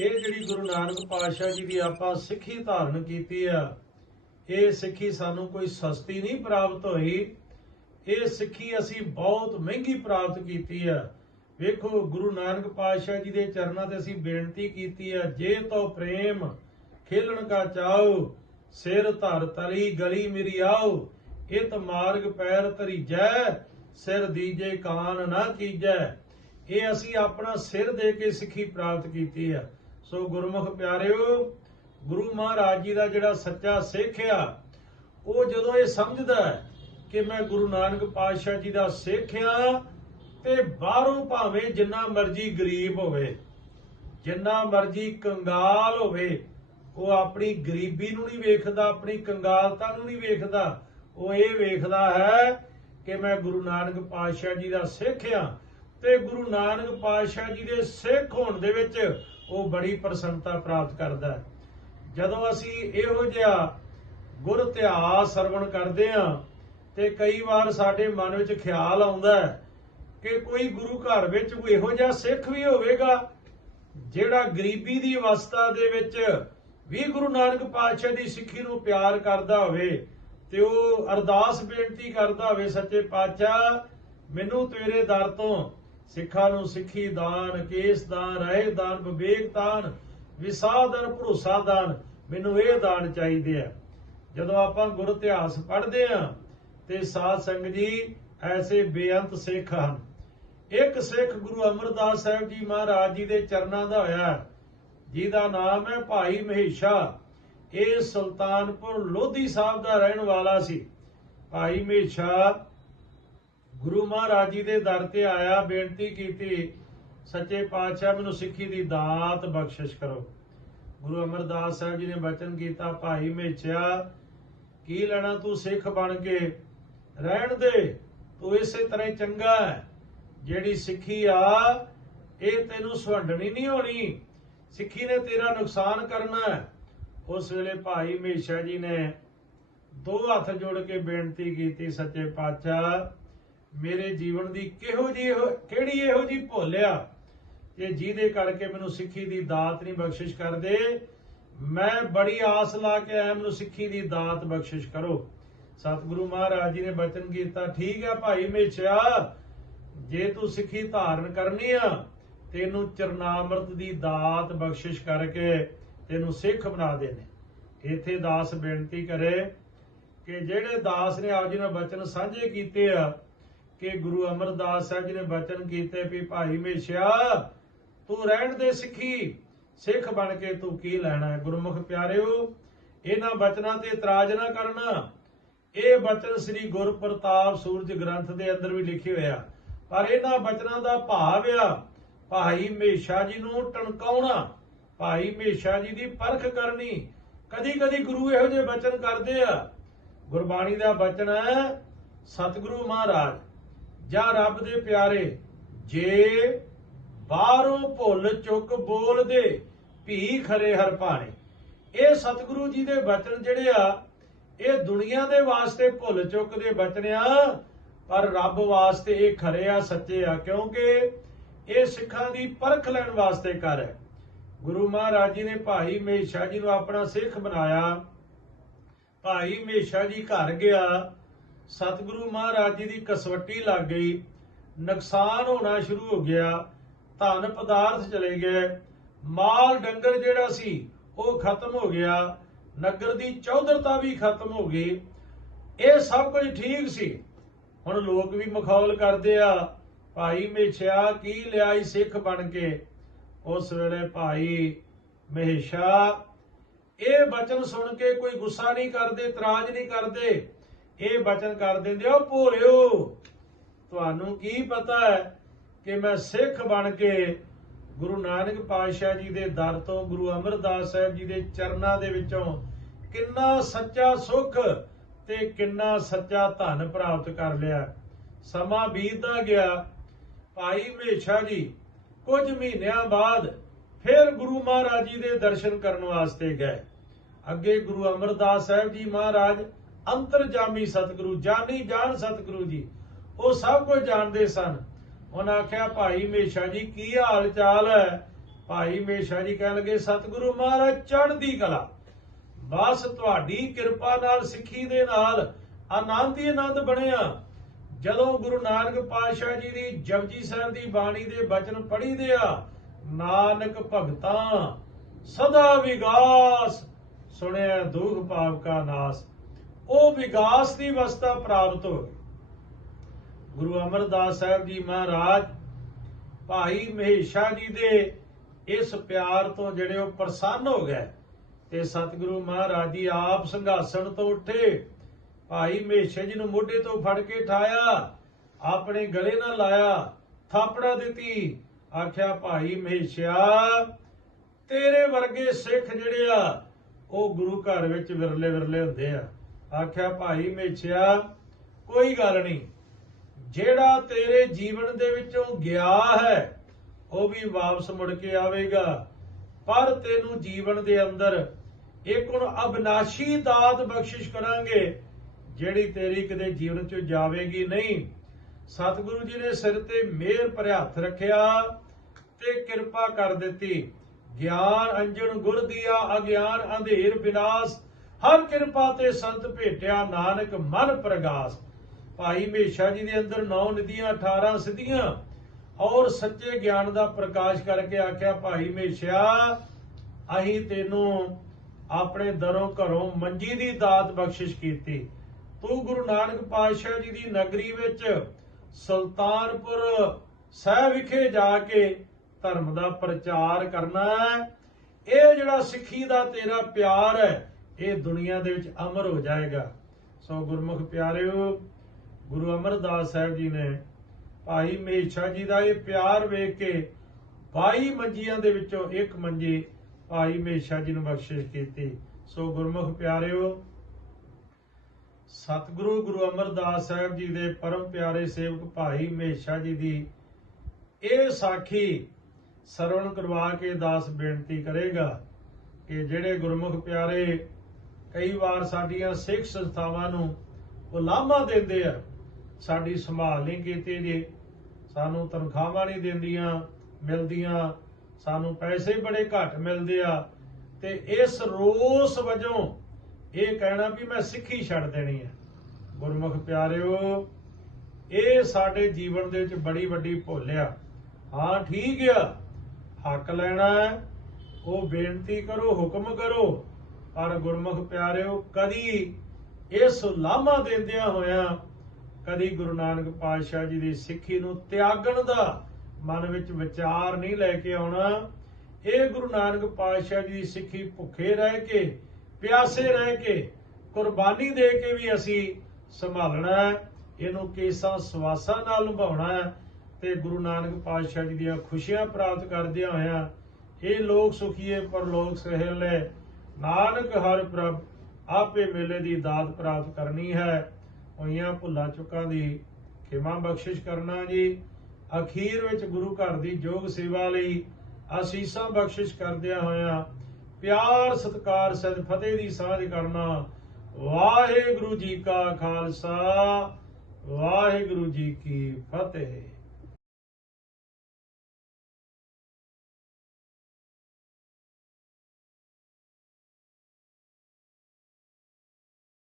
ਇਹ ਜਿਹੜੀ ਗੁਰੂ ਨਾਨਕ ਪਾਤਸ਼ਾਹ ਜੀ ਦੀ ਆਪਾਂ ਸਿੱਖੀ ਧਾਰਨ ਕੀਤੀ ਆ, ਇਹ ਸਿੱਖੀ ਸਾਨੂੰ ਕੋਈ ਸਸਤੀ ਨਹੀਂ ਪ੍ਰਾਪਤ ਹੋਈ। ਇਹ ਸਿੱਖੀ ਅਸੀਂ ਬਹੁਤ ਮਹਿੰਗੀ ਪ੍ਰਾਪਤ ਕੀਤੀ ਆ। ਵੇਖੋ, ਗੁਰੂ ਨਾਨਕ ਪਾਤਸ਼ਾਹ ਜੀ ਦੇ ਚਰਨਾਂ ਤੇ ਅਸੀਂ ਬੇਨਤੀ ਕੀਤੀ ਆ, ਜੇ ਤੋ ਪ੍ਰੇਮ ਖੇਲਣ ਕਾ ਚਾਓ ਸਿਰ ਧਰ ਤਲੀ ਗਲੀ ਮੇਰੀ ਆਓ, ਇਤ ਮਾਰਗ ਪੈਰ ਧਰੀਜੈ, ਸਿਰ ਦੀਜੇ ਕਾਨ ਨਾ ਕੀਜੈ। ਇਹ ਅਸੀਂ ਆਪਣਾ ਸਿਰ ਦੇ ਕੇ ਸਿੱਖੀ ਪ੍ਰਾਪਤ ਕੀਤੀ ਆ। ਸੋ ਗੁਰਮੁਖ ਪਿਆਰਿਓ, ਗੁਰੂ ਮਹਾਰਾਜ ਜੀ ਦਾ ਜਿਹੜਾ ਸੱਚਾ ਸਿੱਖ ਆ, ਉਹ ਜਦੋਂ ਇਹ ਸਮਝਦਾ ਕਿ ਮੈਂ ਗੁਰੂ ਨਾਨਕ ਪਾਤਸ਼ਾਹ ਜੀ ਦਾ ਸਿੱਖ ਆ, ਤੇ ਬਾਹਰੋਂ ਭਾਵੇਂ ਜਿੰਨਾ ਮਰਜ਼ੀ ਗਰੀਬ ਹੋਵੇ, ਜਿੰਨਾ ਮਰਜ਼ੀ ਕੰਗਾਲ ਹੋਵੇ, ਉਹ ਆਪਣੀ ਗਰੀਬੀ ਨੂੰ ਨਹੀਂ ਵੇਖਦਾ, ਆਪਣੀ ਕੰਗਾਲਤਾ ਨੂੰ ਨਹੀਂ ਵੇਖਦਾ, ਉਹ ਇਹ ਵੇਖਦਾ ਹੈ ਕਿ ਮੈਂ ਗੁਰੂ ਨਾਨਕ ਪਾਤਸ਼ਾਹ ਜੀ ਦਾ ਸਿੱਖ ਆ, ਤੇ ਗੁਰੂ ਨਾਨਕ ਪਾਤਸ਼ਾਹ ਜੀ ਦੇ ਸਿੱਖ ਹੋਣ ਦੇ ਵਿੱਚ ਉਹ ਬੜੀ ਪ੍ਰਸੰਨਤਾ ਪ੍ਰਾਪਤ ਕਰਦਾ ਹੈ। ਜਦੋਂ ਅਸੀਂ ਇਹੋ ਜਿਹਾ ਗੁਰ ਇਤਿਹਾਸ ਸਰਵਣ ਕਰਦੇ ਆ ਤੇ ਕਈ ਵਾਰ ਸਾਡੇ ਮਨ ਵਿੱਚ ਖਿਆਲ ਆਉਂਦਾ ਹੈ ਕਿ ਕੋਈ ਗੁਰੂ ਘਰ ਵਿੱਚ ਕੋਈ ਇਹੋ ਜਿਹਾ ਸਿੱਖ ਵੀ ਹੋਵੇਗਾ ਜਿਹੜਾ ਗਰੀਬੀ ਦੀ ਅਵਸਥਾ ਦੇ ਵਿੱਚ ਵੀ ਗੁਰੂ ਨਾਨਕ ਪਾਤਸ਼ਾਹ ਦੀ ਸਿੱਖੀ ਨੂੰ ਪਿਆਰ ਕਰਦਾ ਹੋਵੇ ਤੇ ਉਹ ਅਰਦਾਸ ਬੇਨਤੀ ਕਰਦਾ ਹੋਵੇ, ਸੱਚੇ ਪਾਤਸ਼ਾਹ, ਮੈਨੂੰ ਤੇਰੇ ਦਰ ਤੋਂ ਸਿੱਖਾਂ ਨੂੰ ਸਿੱਖੀ ਦਾਨ, ਕੇਸ ਦਾਨ ਰਹਿ ਦਾਨ, ਵਿਵੇਕ ਦਾਨ ਵਿਸਾਹ ਦਾਨ, ਭਰੋਸਾ ਦਾਨ, ਮੈਨੂੰ ਇਹ ਦਾਨ ਚਾਹੀਦੇ ਆ। ਜਦੋਂ ਆਪਾਂ ਗੁਰ ਇਤਿਹਾਸ ਪੜ੍ਹਦੇ ਆ, ਤੇ ਸਾਧ ਸੰਗਤ ਜੀ ਐਸੇ ਬੇਅੰਤ ਸਿੱਖ ਹਨ। ਇੱਕ ਸਿੱਖ ਗੁਰੂ ਅਮਰਦਾਸ ਸਾਹਿਬ ਜੀ ਮਹਾਰਾਜ ਜੀ ਦੇ ਚਰਨਾਂ ਦਾ ਹੋਇਆ, ਜਿਹਦਾ ਨਾਮ ਹੈ ਭਾਈ ਮਹੇਸ਼ਾ। ਇਹ ਸੁਲਤਾਨਪੁਰ ਲੋਧੀ ਸਾਹਿਬ ਦਾ ਰਹਿਣ ਵਾਲਾ ਸੀ। ਭਾਈ ਮਹੇਸ਼ਾ ਗੁਰੂ ਮਹਾਰਾਜ ਜੀ ਦੇ ਦਰ ਤੇ ਆਇਆ, ਬੇਨਤੀ ਕੀਤੀ, ਸੱਚੇ ਪਾਤਸ਼ਾਹ ਮੈਨੂੰ ਸਿੱਖੀ ਦੀ ਦਾਤ ਬਖਸ਼ਿਸ਼ ਕਰੋ। ਗੁਰੂ ਅਮਰਦਾਸ ਸਾਹਿਬ ਜੀ ਨੇ ਬਚਨ ਕੀਤਾ, ਭਾਈ ਮੇਚਿਆ, ਕੀ ਲੈਣਾ ਤੂੰ ਸਿੱਖ ਬਣ ਕੇ? ਰਹਿਣ ਦੇ, ਤੂੰ ਇਸੇ ਤਰ੍ਹਾਂ ਹੀ ਚੰਗਾ ਹੈ। ਜਿਹੜੀ ਸਿੱਖੀ ਆ, ਇਹ ਤੈਨੂੰ ਸੁਹੰਡਣੀ ਨਹੀਂ ਹੋਣੀ। ਸਿੱਖੀ ਨੇ ਤੇਰਾ ਨੁਕਸਾਨ ਕਰਨਾ ਉਸ ਵੇਲੇ ਭਾਈ ਮੇਸ਼ਾ ਜੀ ਨੇ ਦੋ ਹੱਥ ਜੋੜ ਕੇ ਬੇਨਤੀ ਕੀਤੀ, ਸੱਚੇ ਪਾਤਸ਼ਾਹ ਮੇਰੇ ਜੀਵਨ ਦੀ ਕਿਹੋ ਜੀ ਕਿਹੜੀ ਇਹੋ ਜੀ ਭੁੱਲਿਆ ਕਿ ਜਿਹਦੇ ਕਰਕੇ ਮੈਨੂੰ ਸਿੱਖੀ ਦੀ ਦਾਤ ਨਹੀਂ ਬਖਸ਼ਿਸ਼ ਕਰਦੇ? ਮੈਂ ਬੜੀ ਆਸ ਲਾ ਕੇ ਆਇਆ, ਮੈਨੂੰ ਸਿੱਖੀ ਦੀ ਦਾਤ ਬਖਸ਼ਿਸ਼ ਕਰੋ। ਸਤਿਗੁਰੂ ਮਹਾਰਾਜ ਜੀ ਨੇ ਬਚਨ ਕੀਤਾ, ਠੀਕ ਹੈ ਭਾਈ ਮੇਛਿਆ ਜੇ ਤੂੰ ਸਿੱਖੀ ਧਾਰਨ ਕਰਨੀ ਆ, ਤੈਨੂੰ ਚਰਨਾਮਰਤ ਦੀ ਦਾਤ ਬਖਸ਼ਿਸ਼ ਕਰਕੇ ਤੈਨੂੰ ਸਿੱਖ ਬਣਾ ਦੇਣੇ। ਇੱਥੇ ਦਾਸ ਬੇਨਤੀ ਕਰੇ ਕਿ ਜਿਹੜੇ ਦਾਸ ਨੇ ਆਪ ਜੀ ਨਾਲ ਬਚਨ ਸਾਂਝੇ ਕੀਤੇ ਆ ਕਿ ਗੁਰੂ ਅਮਰਦਾਸ ਸਾਹਿਬ ਜੀ ਨੇ ਬਚਨ ਕੀਤੇ ਵੀ ਭਾਈ ਮੇਸ਼ਿਆ, ਤੂੰ ਰਹਿਣ ਦੇ ਸਿੱਖੀ, ਸਿੱਖ ਬਣ ਕੇ ਤੂੰ ਕੀ ਲੈਣਾ ਹੈ? ਗੁਰਮੁਖ ਪਿਆਰਿਓ, ਇਹਨਾਂ ਬਚਨਾਂ ਤੇ ਇਤਰਾਜ਼ ਨਾ ਕਰਨਾ। ਇਹ ਬਚਨ ਸ੍ਰੀ ਗੁਰ ਸੂਰਜ ਗ੍ਰੰਥ ਦੇ ਅੰਦਰ ਵੀ ਲਿਖੇ ਹੋਇਆ ਪਰ ਇਹਨਾਂ ਬਚਨਾਂ ਦਾ ਭਾਵ ਆ, ਭਾਈ ਮੇਸ਼ਾ ਜੀ ਨੂੰ ਟਣਕਾਉਣਾ, ਭਾਈ ਮੇਸ਼ਾ ਜੀ ਦੀ ਪਰਖ ਕਰਨੀ। ਕਦੀ ਕਦੀ ਗੁਰੂ ਇਹੋ ਜਿਹੇ ਬਚਨ ਕਰਦੇ ਆ। ਗੁਰਬਾਣੀ ਦਾ ਬਚਨ ਹੈ, ਸਤਿਗੁਰੂ ਮਹਾਰਾਜ ਜਾਂ ਰੱਬ ਦੇ ਪਿਆਰੇ, ਜੇ ਬਾਹਰੋਂ ਭੁੱਲ ਚੁੱਕ ਬੋਲਦੇ, ਭੀ ਖਰੇ ਹਰ ਭਾਣੇ। ਇਹ ਸਤਿਗੁਰੂ ਜੀ ਦੇ ਬਚਨ ਜਿਹੜੇ ਆ, ਇਹ ਦੁਨੀਆ ਦੇ ਵਾਸਤੇ ਭੁੱਲ ਚੁੱਕ ਦੇ ਬਚਨ ਆ, ਪਰ ਰੱਬ ਵਾਸਤੇ ਇਹ ਖਰੇ ਆ, ਸੱਚੇ ਆ, ਕਿਉਂਕਿ ਇਹ ਸਿੱਖਾਂ ਦੀ ਪਰਖ ਲੈਣ ਵਾਸਤੇ ਕਰ ਹੈ। ਗੁਰੂ ਮਹਾਰਾਜ ਜੀ ਨੇ ਭਾਈ ਮੇਸ਼ਾ ਜੀ ਨੂੰ ਆਪਣਾ ਸਿੱਖ ਬਣਾਇਆ। ਭਾਈ ਮੇਸ਼ਾ ਜੀ ਘਰ ਗਿਆ। ਸਤਿਗੁਰੂ ਮਹਾਰਾਜ ਜੀ ਦੀ ਕਸਵੱਟੀ ਲੱਗ ਗਈ, ਨੁਕਸਾਨ ਹੋਣਾ ਸ਼ੁਰੂ ਹੋ ਗਿਆ, ਧਨ ਪਦਾਰਥ ਚਲੇ ਗਏ, ਮਾਲ, ਡੰਗਰ ਜਿਹੜਾ ਸੀ, ਉਹ ਖਤਮ ਹੋ ਗਿਆ, ਨਗਰ ਦੀ ਚੌਧਰਤਾ ਵੀ ਖਤਮ ਹੋ ਗਈ, ਇਹ ਸਭ ਕੁਝ ਠੀਕ ਸੀ। ਹੁਣ ਲੋਕ ਵੀ ਮਖੌਲ ਕਰਦੇ ਆ, ਭਾਈ ਮੇਛਿਆ ਕੀ ਲਿਆਈ ਸਿੱਖ ਬਣ ਕੇ? ਉਸ ਵੇਲੇ ਭਾਈ ਮਹੇਸ਼ਾ, ਇਹ ਬਚਨ ਸੁਣ ਕੇ ਕੋਈ ਗੁੱਸਾ ਨਹੀਂ ਕਰਦੇ, ਇਤਰਾਜ਼ ਨਹੀਂ ਕਰਦੇ ਇਹ ਬਚਨ ਕਰ ਦਿੰਦੇ ਹੋ ਭੋਲਿਓ? ਤੁਹਾਨੂੰ ਕੀ ਪਤਾ ਹੈ ਕਿ ਮੈਂ ਸਿੱਖ ਬਣ ਕੇ ਗੁਰੂ ਨਾਨਕ ਪਾਤਸ਼ਾਹ ਜੀ ਦੇ ਦਰ ਤੋਂ ਗੁਰੂ ਅਮਰਦਾਸ ਸਾਹਿਬ ਜੀ ਦੇ ਚਰਨਾਂ ਦੇ ਵਿੱਚੋਂ ਕਿੰਨਾ ਸੱਚਾ ਸੁਖ ਤੇ ਕਿੰਨਾ ਸੱਚਾ ਧਨ ਪ੍ਰਾਪਤ ਕਰ ਲਿਆ। ਸਮਾਂ ਬੀਤਦਾ ਗਿਆ। ਭਾਈ ਮੇਛਾ ਜੀ, ਕੁਝ ਮਹੀਨਿਆਂ ਬਾਅਦ ਫਿਰ ਗੁਰੂ ਮਹਾਰਾਜ ਜੀ ਦੇ ਦਰਸ਼ਨ ਕਰਨ ਵਾਸਤੇ ਗਏ। ਅੱਗੇ ਗੁਰੂ ਅਮਰਦਾਸ ਸਾਹਿਬ ਜੀ ਮਹਾਰਾਜ ਅੰਤਰਜਾਮੀ ਸਤਿਗੁਰੂ, ਜਾਨੀ ਜਾਨ ਸਤਿਗੁਰੂ ਜੀ, ਉਹ ਸਭ ਕੁਝ ਜਾਣਦੇ ਸਨ। ਉਹਨਾਂ ਆਖਿਆ, ਭਾਈ ਮੇਸ਼ਾ ਜੀ, ਕੀ ਹਾਲ ਚਾਲ ਹੈ? ਭਾਈ ਮੇਸ਼ਾ ਜੀ ਕਹਿਣ ਲੱਗੇ, ਸਤਿਗੁਰੂ ਮਹਾਰਾਜ, ਚੜ੍ਹਦੀ ਕਲਾ। ਬਸ ਤੁਹਾਡੀ ਕਿਰਪਾ ਨਾਲ, ਸਿੱਖੀ ਦੇ ਨਾਲ ਆਨੰਦ ਹੀ ਆਨੰਦ ਬਣਿਆ। ਜਦੋਂ ਗੁਰੂ ਨਾਨਕ ਪਾਤਸ਼ਾਹ ਜੀ ਦੀ ਜਪਜੀ ਸਾਹਿਬ ਦੀ ਬਾਣੀ ਦੇ ਬਚਨ ਪੜ੍ਹੀਦੇ ਆ, ਨਾਨਕ ਭਗਤਾਂ, ਸਦਾ ਵਿਗਾਸ, ਸੁਣਿਆ ਦੁਖ ਪਾਪ ਕਾ ਨਾਸ। ਉਹ ਵਿਕਾਸ ਦੀ ਅਵਸਥਾ ਪ੍ਰਾਪਤ ਹੋ ਗਈ। ਗੁਰੂ ਅਮਰਦਾਸ ਸਾਹਿਬ ਜੀ ਮਹਾਰਾਜ, ਭਾਈ ਮਹੇਸ਼ਾ ਜੀ ਦੇ ਇਸ ਪਿਆਰ ਤੋਂ ਜਿਹੜੇ ਉਹ ਪ੍ਰਸੰਨ ਹੋ ਗਏ ਤੇ ਸਤਿਗੁਰੂ ਮਹਾਰਾਜ ਜੀ ਆਪ ਸੰਘਾਸਣ ਤੋਂ ਉੱਠੇ, ਭਾਈ ਮਹੇਸ਼ਾ ਜੀ ਨੂੰ ਮੋਢੇ ਤੋਂ ਫੜ ਕੇ ਠਾਇਆ, ਆਪਣੇ ਗਲੇ ਨਾਲ ਲਾਇਆ, ਥਾਪੜਾ ਦਿੱਤੀ, ਆਖਿਆ, ਭਾਈ ਮਹੇਸ਼ਾ, ਤੇਰੇ ਵਰਗੇ ਸਿੱਖ ਜਿਹੜੇ ਆ, ਉਹ ਗੁਰੂ ਘਰ ਵਿੱਚ ਵਿਰਲੇ ਵਿਰਲੇ ਹੁੰਦੇ ਆ। ਆਖਿਆ, ਭਾਈ ਮੇਛਿਆ, ਕੋਈ ਗੱਲ ਨਹੀਂ। ਜਿਹੜਾ ਤੇਰੇ ਜੀਵਨ ਦੇ ਵਿੱਚੋਂ ਗਿਆ ਹੈ, ਉਹ ਵੀ ਵਾਪਸ ਮੁੜ ਕੇ ਆਵੇਗਾ। ਪਰ ਤੈਨੂੰ ਜੀਵਨ ਦੇ ਅੰਦਰ ਇੱਕ ਹੁਣ ਅਬਨਾਸ਼ੀ ਦਾਤ ਬਖਸ਼ਿਸ਼ ਕਰਾਂਗੇ, ਜਿਹੜੀ ਤੇਰੀ ਕਦੇ ਜੀਵਨ ਚ ਜਾਵੇਗੀ ਨਹੀਂ। ਸਤਿਗੁਰੂ ਜੀ ਨੇ ਸਿਰ ਤੇ ਮਿਹਰ ਭਰਿਆ ਹੱਥ ਰੱਖਿਆ ਤੇ ਕਿਰਪਾ ਕਰ ਦਿੱਤੀ। ਗਿਆਨ ਅੰਜਨ ਗੁਰ ਦੀਆ ਅਗਿਆਨ ਅੰਧੇਰ ਵਿਨਾਸ਼ ਹਰ ਕਿਰਪਾ ਤੇ ਸੰਤ ਭੇਟਿਆ ਨਾਨਕ ਮਨ ਪ੍ਰਗਾਸ। ਭਾਈ ਮੇਸ਼ਾ ਜੀ ਦੇ ਅੰਦਰ 9 ਨਿਧੀਆਂ 18 ਸਿੱਧੀਆਂ। ਔਰ ਸੱਚੇ ਗਿਆਨ ਦਾ ਪ੍ਰਕਾਸ਼ ਕਰਕੇ ਆਖਿਆ, ਭਾਈ ਮੇਸ਼ਾ ਅਹੀਂ ਤੈਨੂੰ ਆਪਣੇ ਦਰੋਂ ਘਰੋਂ ਮੰਜੀ ਦੀ ਦਾਤ ਬਖਸ਼ਿਸ਼ ਕੀਤੀ। ਤੂੰ ਗੁਰੂ ਨਾਨਕ ਪਾਤਸ਼ਾਹ ਜੀ ਦੀ ਨਗਰੀ ਵਿੱਚ ਸੁਲਤਾਨਪੁਰ ਸਾਹਿਬ ਵਿਖੇ ਜਾ ਕੇ ਧਰਮ ਦਾ ਪ੍ਰਚਾਰ ਕਰਨਾ ਹੈ। ਇਹ ਜਿਹੜਾ ਸਿੱਖੀ ਦਾ ਤੇਰਾ ਪਿਆਰ ਹੈ ਇਹ ਦੁਨੀਆ ਦੇ ਵਿੱਚ ਅਮਰ ਹੋ ਜਾਏਗਾ। ਸੋ ਗੁਰਮੁਖ ਪਿਆਰਿਓ, ਗੁਰੂ ਅਮਰਦਾਸ ਸਾਹਿਬ ਜੀ ਨੇ ਭਾਈ ਮਹੇਸ਼ਾ ਜੀ ਦਾ ਇਹ ਪਿਆਰ ਵੇਖ ਕੇ 22 ਮੰਜੀਆਂ ਦੇ ਵਿੱਚੋਂ ਇੱਕ ਮੰਜੀ ਭਾਈ ਮਹੇਸ਼ਾ ਜੀ ਨੂੰ ਬਖਸ਼ਿਸ਼ ਕੀਤੀ। ਸੋ ਗੁਰਮੁਖ ਪਿਆਰਿਓ, ਸਤਿਗੁਰੂ ਗੁਰੂ ਅਮਰਦਾਸ ਸਾਹਿਬ ਜੀ ਦੇ ਪਰਮ ਪਿਆਰੇ ਸੇਵਕ ਭਾਈ ਮਹੇਸ਼ਾ ਜੀ ਦੀ ਇਹ ਸਾਖੀ ਸਰਵਣ ਕਰਵਾ ਕੇ ਦਾਸ ਬੇਨਤੀ ਕਰੇਗਾ ਕਿ ਜਿਹੜੇ ਗੁਰਮੁਖ ਪਿਆਰੇ ਕਈ ਵਾਰ ਸਾਡੀਆਂ ਸਿੱਖ ਸੰਸਥਾਵਾਂ ਨੂੰ ਉਲਾਮਾ ਦਿੰਦੇ ਆ। ਸਾਡੀ ਸੰਭਾਲ ਨਹੀਂ ਕੀਤੀ ਜੇ। ਸਾਨੂੰ ਤਨਖਾਹਾਂ ਨਹੀਂ ਦਿੰਦੀਆਂ, ਮਿਲਦੀਆਂ। ਸਾਨੂੰ ਪੈਸੇ ਬੜੇ ਘੱਟ ਮਿਲਦੇ ਆ। ਤੇ ਇਸ ਰੋਸ ਵਜੋਂ ਇਹ ਕਹਿਣਾ ਵੀ ਮੈਂ ਸਿੱਖੀ ਛੱਡ ਦੇਣੀ ਹੈ ਗੁਰਮੁਖ ਪਿਆਰਿਓ, ਇਹ ਸਾਡੇ ਜੀਵਨ ਦੇ ਵਿੱਚ ਬੜੀ ਵੱਡੀ ਭੁੱਲ ਆ। ਹਾਂ, ਠੀਕ ਆ। ਹੱਕ ਲੈਣਾ ਹੈ। ਉਹ ਬੇਨਤੀ ਕਰੋ, ਹੁਕਮ ਕਰੋ। ਪਰ ਗੁਰਮੁਖ ਪਿਆਰਿਓ, ਕਦੀ ਇਸ ਲਾਮਾ ਦਿੰਦਿਆਂ ਹੋਇਆਂ, ਕਦੀ ਗੁਰੂ ਨਾਨਕ ਪਾਤਸ਼ਾਹ ਜੀ ਦੀ ਸਿੱਖੀ ਨੂੰ ਤਿਆਗਣ ਦਾ ਮਨ ਵਿੱਚ ਵਿਚਾਰ ਨਹੀਂ ਲੈ ਕੇ ਆਉਣਾ, ਇਹ ਗੁਰੂ ਨਾਨਕ ਪਾਤਸ਼ਾਹ ਜੀ ਦੀ ਸਿੱਖੀ ਭੁੱਖੇ ਰਹਿ ਕੇ, ਪਿਆਸੇ ਰਹਿ ਕੇ, ਕੁਰਬਾਨੀ ਦੇ ਕੇ ਵੀ ਅਸੀਂ ਸੰਭਾਲਣਾ ਹੈ, ਇਹਨੂੰ ਕੇਸਾਂ ਸਵਾਸਾਂ ਨਾਲ ਨਿਭਾਉਣਾ ਹੈ ਤੇ ਗੁਰੂ ਨਾਨਕ ਪਾਤਸ਼ਾਹ ਜੀ ਦੀਆਂ ਖੁਸ਼ੀਆਂ ਪ੍ਰਾਪਤ ਕਰਦਿਆਂ ਹੋਇਆ, ਇਹ ਲੋਕ ਸੁਖੀਏ ਪਰ ਲੋਕ ਸਹਿਲੇ ਨਾਨਕ ਹਰ ਪ੍ਰਭ, ਆਪੇ ਮੇਲੇ ਦੀ ਦਾਤ ਪ੍ਰਾਪਤ ਕਰਨੀ ਹੈ। ਹੋਈਆਂ ਭੁੱਲਾਂ ਚੁੱਕਾਂ ਦੀ ਖਿਮਾ ਬਖਸ਼ਿਸ਼ ਕਰਨਾ ਜੀ। ਅਖੀਰ ਵਿੱਚ ਗੁਰੂ ਘਰ ਦੀ ਜੋਗ ਸੇਵਾ ਲਈ ਆਸੀਸਾਂ ਬਖਸ਼ਿਸ਼ ਕਰਦਿਆਂ ਹੋਇਆਂ ਪਿਆਰ, ਸਤਕਾਰ ਸਦ ਫਤਿਹ ਦੀ ਸਾਂਝ ਕਰਨਾ ਵਾਹਿਗੁਰੂ ਜੀ ਕਾ ਖਾਲਸਾ, ਵਾਹਿਗੁਰੂ ਜੀ ਕੀ ਫਤਿਹ।